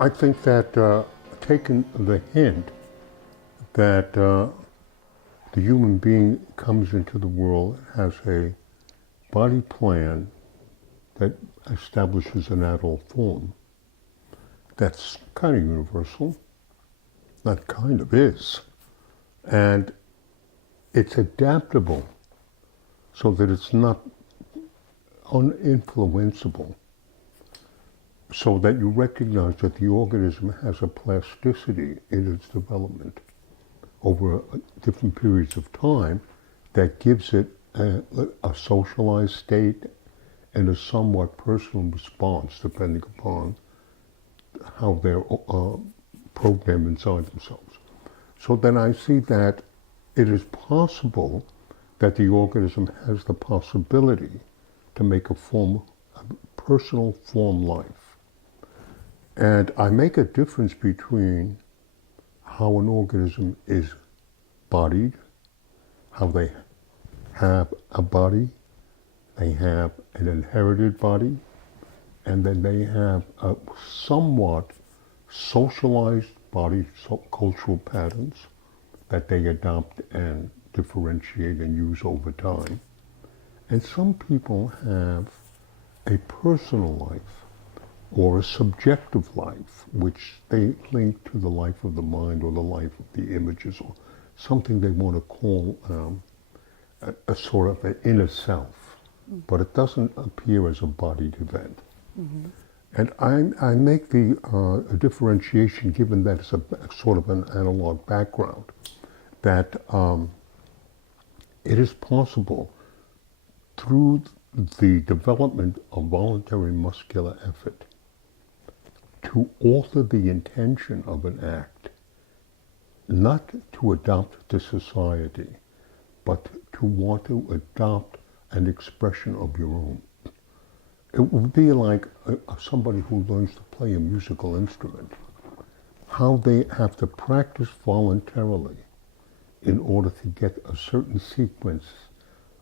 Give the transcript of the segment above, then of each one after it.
I think that taking the hint that the human being comes into the world, has a body plan that establishes an adult form, that's kind of universal. That kind of is. And it's adaptable so that it's not uninfluenceable, so that you recognize that the organism has a plasticity in its development over different periods of time that gives it a socialized state and a somewhat personal response depending upon how they're programmed inside themselves. So then I see that it is possible that the organism has the possibility to make a personal form life. And I make a difference between how an organism is bodied, how they have a body, they have an inherited body, and then they have a somewhat socialized body, cultural patterns that they adopt and differentiate and use over time. And some people have a personal life or a subjective life, which they link to the life of the mind or the life of the images or something they want to call a sort of an inner self. But it doesn't appear as a bodied event. And I make the differentiation, given that it's a sort of an analog background, that it is possible through the development of voluntary muscular effort to alter the intention of an act, not to adopt to society, but to want to adopt an expression of your own. It would be like somebody who learns to play a musical instrument, how they have to practice voluntarily in order to get a certain sequence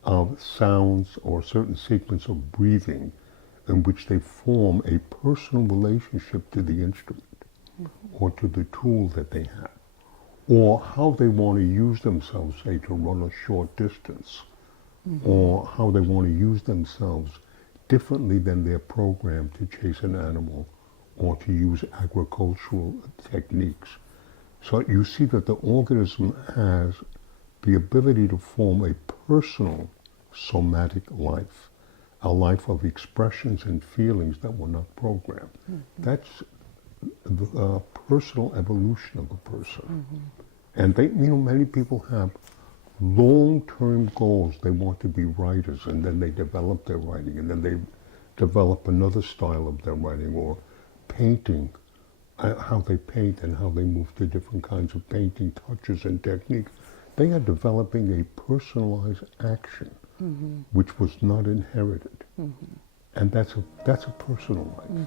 of sounds or a certain sequence of breathing in which they form a personal relationship to the instrument or to the tool that they have, or how they want to use themselves, say, to run a short distance, or how they want to use themselves differently than they're programmed to chase an animal or to use agricultural techniques. So you see that the organism has the ability to form a personal somatic life, a life of expressions and feelings that were not programmed. That's the personal evolution of a person. And they, many people have long-term goals. They want to be writers, and then they develop their writing, and then they develop another style of their writing, or painting, how they paint and how they move to different kinds of painting touches and techniques. They are developing a personalized action, which was not inherited. And that's a personal life.